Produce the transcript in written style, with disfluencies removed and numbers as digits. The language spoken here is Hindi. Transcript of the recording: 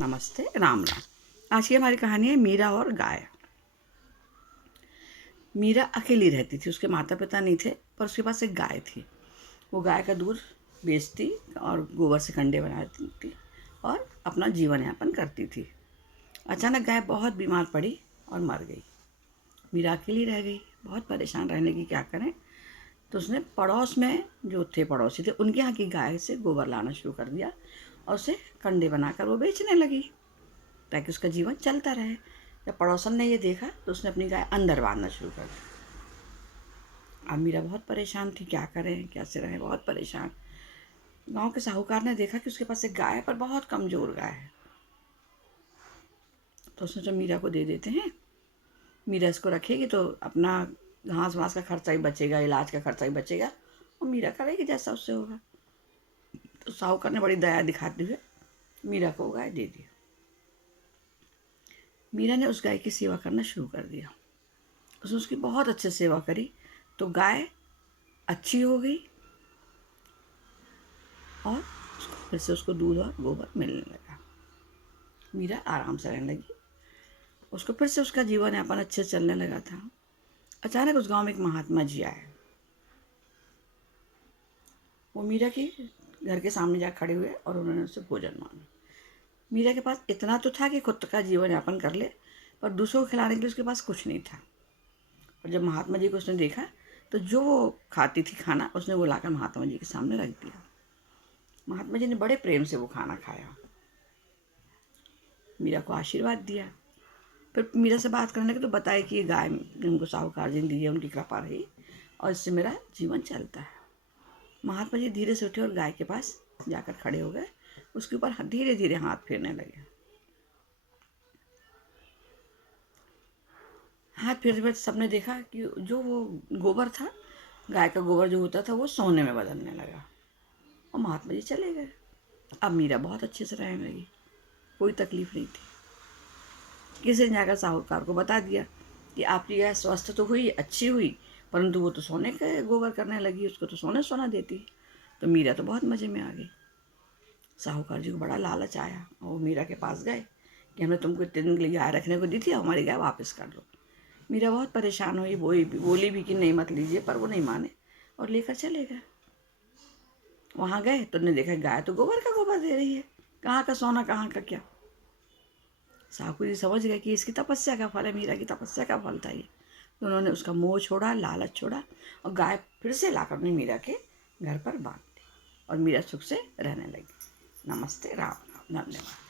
नमस्ते, राम राम। आज की हमारी कहानी है मीरा और गाय। मीरा अकेली रहती थी, उसके माता पिता नहीं थे, पर उसके पास एक गाय थी। वो गाय का दूध बेचती और गोबर से कंडे बनाती थी और अपना जीवन यापन करती थी। अचानक गाय बहुत बीमार पड़ी और मर गई। मीरा अकेली रह गई, बहुत परेशान रहने की क्या करें। तो उसने पड़ोस में जो थे पड़ोसी थे उनके यहाँ की गाय से गोबर लाना शुरू कर दिया और उसे कंडे बनाकर वो बेचने लगी ताकि उसका जीवन चलता रहे। जब पड़ोसन ने ये देखा तो उसने अपनी गाय अंदर बांधना शुरू कर दी। अब मीरा बहुत परेशान थी, क्या करें कैसे रहें, बहुत परेशान। गांव के साहूकार ने देखा कि उसके पास एक गाय है पर बहुत कमज़ोर गाय है, तो उसने सोचा मीरा को दे देते हैं। मीरा इसको रखेगी तो अपना घास वास का खर्चा ही बचेगा, इलाज का खर्चा ही बचेगा और मीरा करेगी जैसा उससे होगा। तो साहूकार ने बड़ी दया दिखाते हुए मीरा को गाय दे दी। मीरा ने उस गाय की सेवा करना शुरू कर दिया। उसने उसकी बहुत अच्छे सेवा करी तो गाय अच्छी हो गई और फिर से उसको दूध और गोबर मिलने लगा। मीरा आराम से रहने लगी, उसको फिर से उसका जीवन यापन अच्छे से चलने लगा था। अचानक उस गांव में एक महात्मा जी आए। वो मीरा के घर के सामने जा खड़े हुए और उन्होंने उससे भोजन मांगा। मीरा के पास इतना तो था कि खुद का जीवन यापन कर ले, पर दूसरों को खिलाने के लिए उसके पास कुछ नहीं था। और जब महात्मा जी को उसने देखा तो जो वो खाती थी खाना उसने वो लाकर महात्मा जी के सामने रख दिया। महात्मा जी ने बड़े प्रेम से वो खाना खाया, मीरा को आशीर्वाद दिया। फिर मीरा से बात करने लगे तो बताया कि ये गाय उनको साहूकार जी ने दी है, उनकी कृपा रही और इससे मेरा जीवन चलता है। महात्मा जी धीरे से उठे और गाय के पास जाकर खड़े हो गए, उसके ऊपर धीरे धीरे हाथ फेरने लगे। हाथ फेरते फेरते सबने देखा कि जो वो गोबर था, गाय का गोबर जो होता था वो सोने में बदलने लगा और महात्मा जी चले गए। अब मीरा बहुत अच्छे से रहने लगी, कोई तकलीफ नहीं थी। किसी ने जाकर साहूकार को बता दिया कि आपकी गाय स्वस्थ तो हुई, अच्छी हुई, परंतु वो तो सोने के गोबर करने लगी, उसको तो सोने सोना देती। तो मीरा तो बहुत मज़े में आ गई। साहूकार जी को बड़ा लालच आया और वो मीरा के पास गए कि हमने तुमको इतने दिन के लिए गाय रखने को दी थी, हमारी गाय वापस कर लो। मीरा बहुत परेशान हुई, बोली भी कि नहीं मत लीजिए, पर वो नहीं माने और लेकर चले गए। वहाँ गए तो उन्होंने देखा गाय तो गोबर का गोबर दे रही है, कहाँ का सोना कहाँ का क्या। साहूकार जी समझ गए कि इसकी तपस्या का फल है, मीरा की तपस्या का फल था ये। तो उन्होंने उसका मोह छोड़ा, लालच छोड़ा और गाय फिर से लाकर अपनी मीरा के घर पर बांध दी और मीरा सुख से रहने लगी। नमस्ते, राम राम, धन्यवाद।